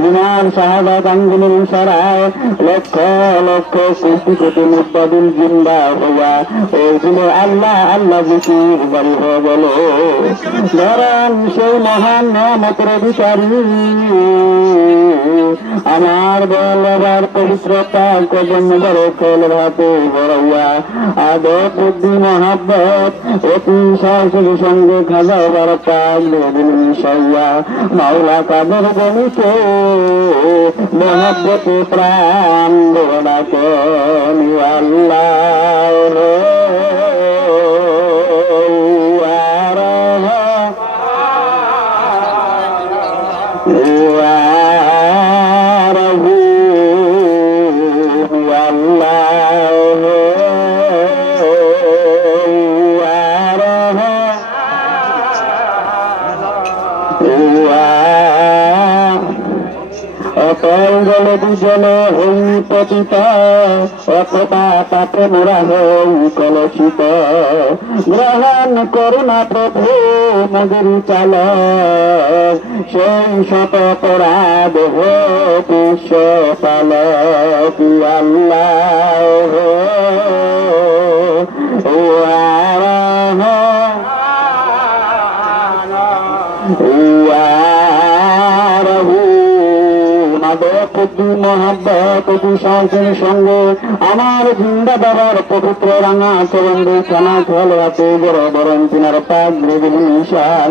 ইমাম শাহাদাত আঙ্গুলের ইশারায় লক্ষ লক্ষ কোটি কোটি মুত্তাদিন জিন্দা হইয়া এই দিনে আল্লাহ আল্লাহ জিকির জারি হয়ে গেল। ধরেন সেই মহান নিয়ামতের অধিকারী আমার বলবার পবিত্রতা কজন বড় খেল হাতে বড়িয়া আদব বুদ্ধি মহাব্বত অতি সাহসের সঙ্গে খাজা বার পাক বেদিন মিশাইয়া মাওলা কাদের বলিতে মহাব্বতে প্রাণ ডাকে আল্লাহ জলে দুজনে হই পতিত একতা তাতে মোরা হই কলসিত গ্রহণ করুণা প্রভু মজুরি চাল সেই শত অপরাধ বিশ্ব পাল আল্লাহ মহাব্বত সাহসের সঙ্গে আমার জিন্দা বাবার পবিত্র রাঙা চরণ খানা খেয়াল রাতে বড় বরণ চিনার পাক নিশান